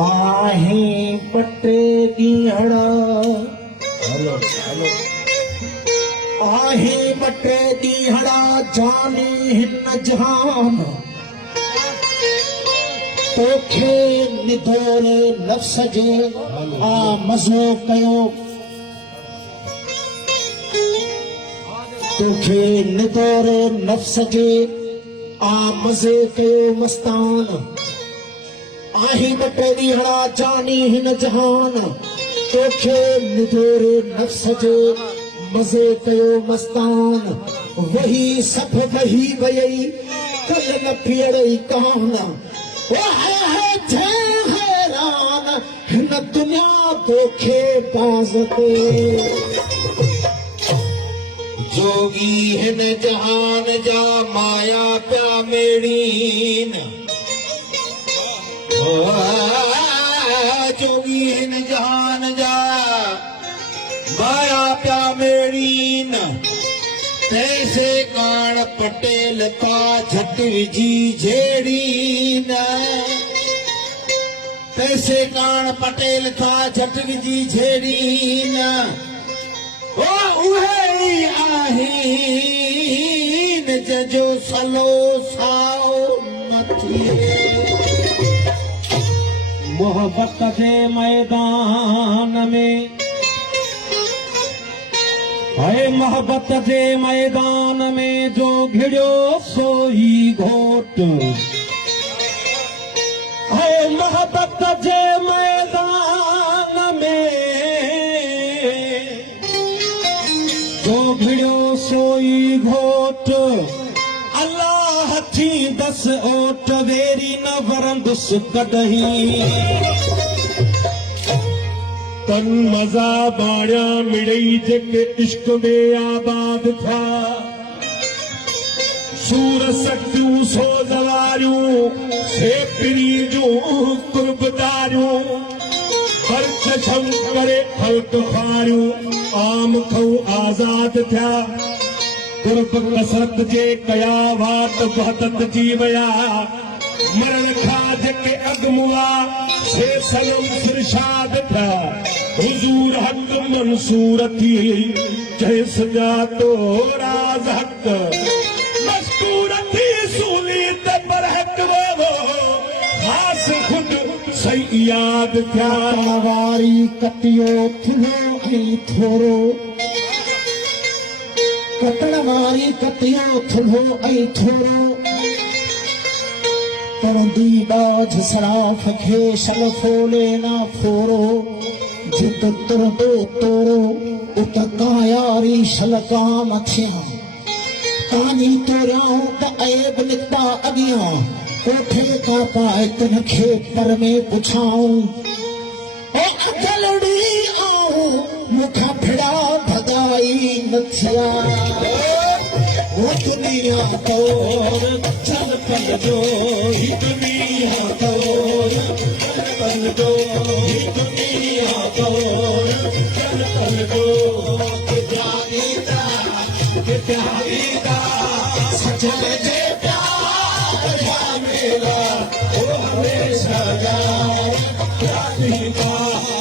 आहे पटे ॾींहड़ा hello hello आहे पटे ॾींहड़ा जानी हिन जहान तोखे निदोरे नफ्स जे आ मज़ो कयो तोखे निदोरे नफ्स जे आ मज़े कयो मस्तान आही बटे ॾींहड़ा जानी हिन जहान तोखे निदोरे नफ्स जे मज़े कयो मस्तान वही सफ़ वही वयई कल न पीअड़ई कान है हैरान हिन दुनिया तोखे बाज़ ते जोगी हिन जहान जा माया पिया मेड़ीन जोगी हिन जहान जा माया पिया मेड़ीन तैसे कान पटेल का झट विझी झेड़ीन तैसे कान पटेल का झट विझी झेड़ीन उहे आहीन जो सलो साओ नथी मोहब्बत के मैदान में है मोहब्बत के मैदान में जो घिड़ियो सोई घोट है मोहब्बत के मैदान में जो भिड़ियो सोई घोट अल्लाह थी दस ओट वेरी न वरंदुस कदही तन मज़ा बाड़िया मिड़ई जेके इश्क में आबाद था सूर सटियूं सो जवारियूं सेपरी जूं कुर्बदारियूं खर्च छम करे हल्क फारियूं आम खऊं आज़ाद थिया कुर्ब कसरत जे कया वात वहदत जी वया मरण खां जेके अॻमुआ से सनम सिरशाद थिया हुजूर हक मंसूर थी चए सॼातो राज़ हक मस्तूर थी सूली त बरहक वो ख़ासि ख़ुदि सही याद थिया वारी कटियो थियो ऐं थोरो कटण वारी कटियो थियो ऐं थोरो परंदी बाझ सराफ खे शल फोले ना फोरो जित तुरदो तोरो उत कायारी शल काम थिया तानी तोरियाऊं त ऐब निकता अॻियां कोठे का पाए तिन खे पर में पुछाऊं ओ अकलड़ी आऊं मुखा फिड़ा भगाई न थिया वो दुनिया तोर चल पल जो ही दुनिया तोर चल पल जो ही दुनिया तोर चल पल जो प्यारीदा सजन जे प्यार जा मेरा वो हमेशा यार प्यारीदा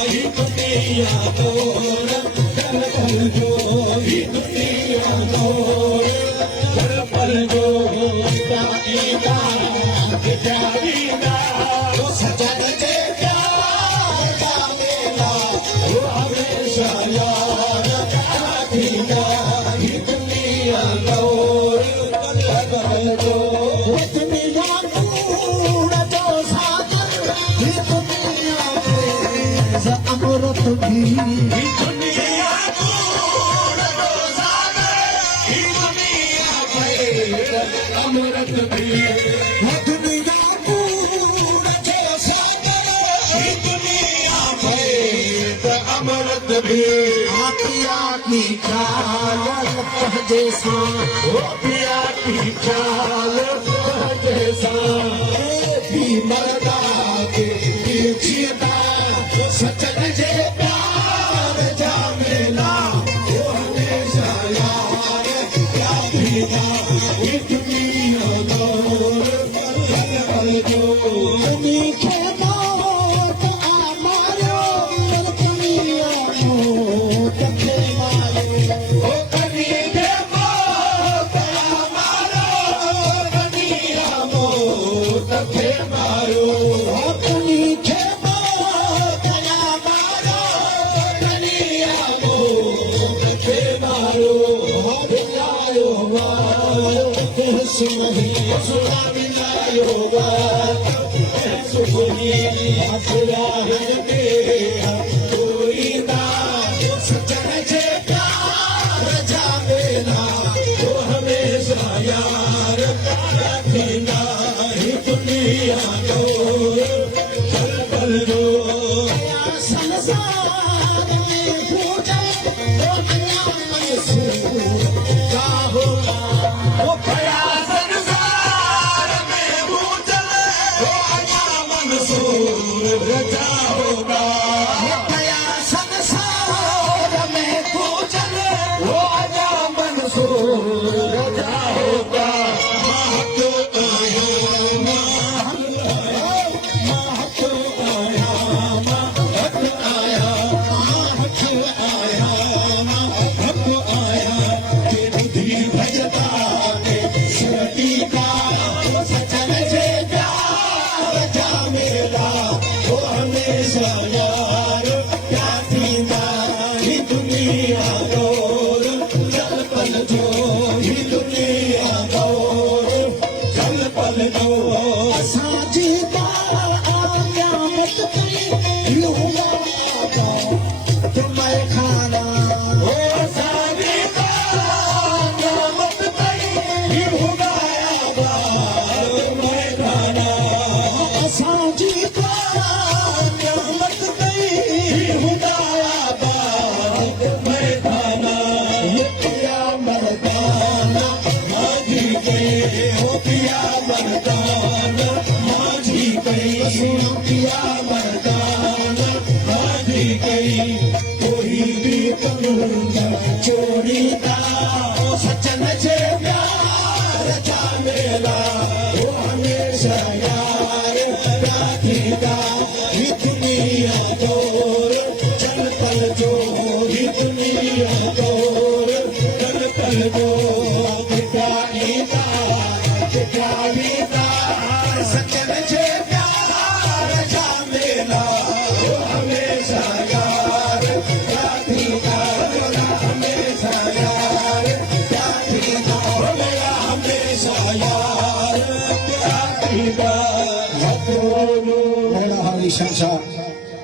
ही दुनिया तोर चल पल जो ही दुनिया तोर पल जो प्यारीदा वो सजन जे प्यार जा मेरा वो हमेशा यार प्यारीदा ही दुनिया तोर पल जो दुनिया नूर जो सागर ही दुनिया में अमृत भी दुनिया नूर जो सागर ही दुनिया में अमृत भी दुनिया नूर जो सागर ही दुनिया में अमृत भी पिया की चाल जैसा वो पिया की चाल जैसा भी मरदा के जीता सचन जे प्यार जा मेला वो हमेशा यार क्या पीता ये दुनिया जो तखे मारो अपनी खे माया मारो दुनिया को तखे मारो आयो मारो सुनही सुना बिनायो सुनी हसरा के कोई ना सच्चा जे प्यार जावेना तो हमेशा यार रखना ही दुनिया को चल चल दो संसार में पूजा दुनिया में सूर का होगा वो भया संसार में भूचल वो अजा मंसूर रजा होगा गया संसार में भूचल वो अजा मंसूर रजा होगा महक आया महक आया महक आया महक आया महक आया के बुद्धि भजता के सुरती का सचन से प्यार जा मेरा वो हमेशा यार प्यार पीना ही दुनिया दौर चल पल जो ही दुनिया दौर चल पल जो साजी आज्ञा मत लूंगा तुम्हारे खाना ओ सारी मत पई यूं गाया बार मैं गाना साजी मत पई यूं गाया बार मैं गाना पिया मरदाना माझी गई हो पिया मर्दाना माझी गई पिया मर्दाना माझी गई कोई भी कमूंगा चोरी का ओ सचन से प्यार जा मेरा वो हमेशा यार राखीदा ही दुनिया दौर चल पल जो ही दुनिया दौर चल पल जो सचन से प्यार जा मेरा वो हमेशा यार राखीदा हमेशा यार राखीदा मेरा हमेशा यार राखीदा मेरा हाली शमशा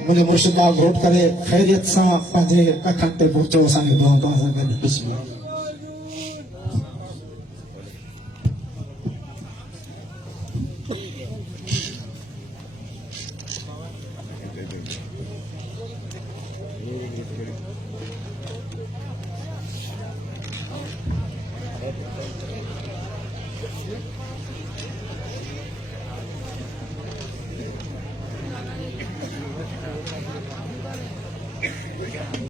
मुझे मुर्शिदा घोट करे खैरियत सां पंहिंजे कखनि ते पहुचो असांखे भौंका सां गॾु बिस्मिल्लाह Thank you.